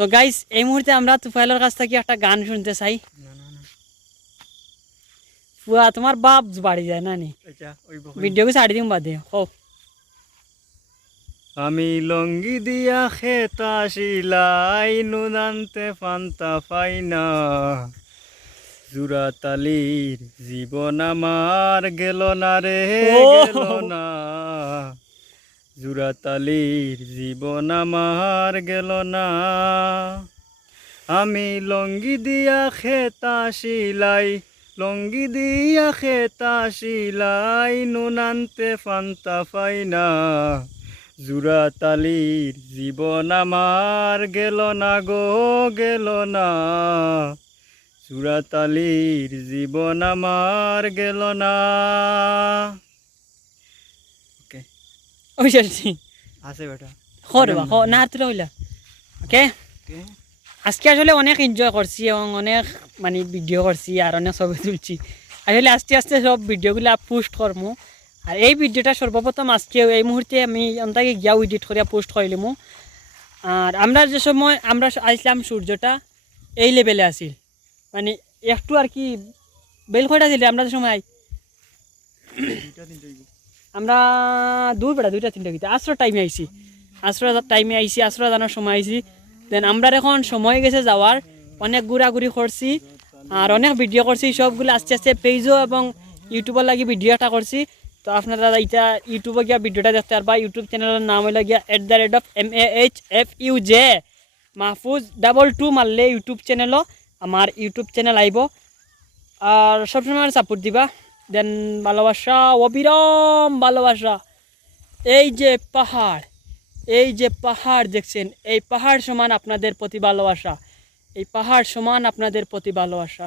So guys এই মুহূর্তে আমরা তুফাইলের কাছ থেকে একটা গান শুনতে চাই। ফুয়া তোমার বাপ বাড়ি যায় না নি ভিডিওকে ছাড়ি দিম বাদে হো। আমি লঙ্গি দিয়া খেতা শিলাই নুন আনতে ফান্তা ফাইনা জুরাতালির জীবন আমার গেল না রে গেল না জুরাতালির জীবন আমার গেল না আমি লঙ্গি দিয়া খেতা শিলাই লঙ্গি দিয়া খেতা শিলাই নুন আনতে ফান্তা ফাইনা জুরাতালির জীবন আমার গেল না গো গেল না জুরাতালির জীবন আমার গেল না। ওকে ওই চলছি আছে বেটা হরে বা না তুলে হইলা। ওকে আজকে আসলে অনেক এনজয় করছি এবং অনেক মানে ভিডিও করছি আর অনেক ছবি তুলছি। আসলে আস্তে আস্তে সব ভিডিওগুলো পোস্ট করবো। আর এই ভিডিওটা সর্বপ্রথম আজকে এই মুহূর্তে আমি অন্তাকে গিয়া এডিট করিয়া পোস্ট করিলাম। আর আমরা যে সময় আমরা আসলাম সূর্যটা এই লেভেলে আসিল মানে একটু আর কি বেল কয়টা দিলে আমরা যে সময় আমরা দুইটা তিনটা গীতা আশ্রয় টাইমে আইছি আশ্রয় জানার সময় আইছি। দেন আমরা এখন সময় গেছে যাওয়ার অনেক ঘোরাঘুরি করছি আর অনেক ভিডিও করছি সবগুলো আস্তে আস্তে পেজও এবং ইউটিউবের লাগি ভিডিও একটা করছি। তো আপনারা এটা ইউটিউবে গিয়া ভিডিওটা দেখতে পারবা। ইউটিউব চ্যানেলের নাম হইলে গিয়া @MAHFUJ মাহফুজ 22 মারলে ইউটিউব চ্যানেলও আমার ইউটিউব চ্যানেল আইব। আর সবসময় সাপোর্ট দিবা। দেন ভালোবাসা অবিরাম ভালোবাসা। এই যে পাহাড় দেখছেন এই পাহাড় সমান আপনাদের প্রতি ভালোবাসা এই পাহাড় সমান আপনাদের প্রতি ভালোবাসা।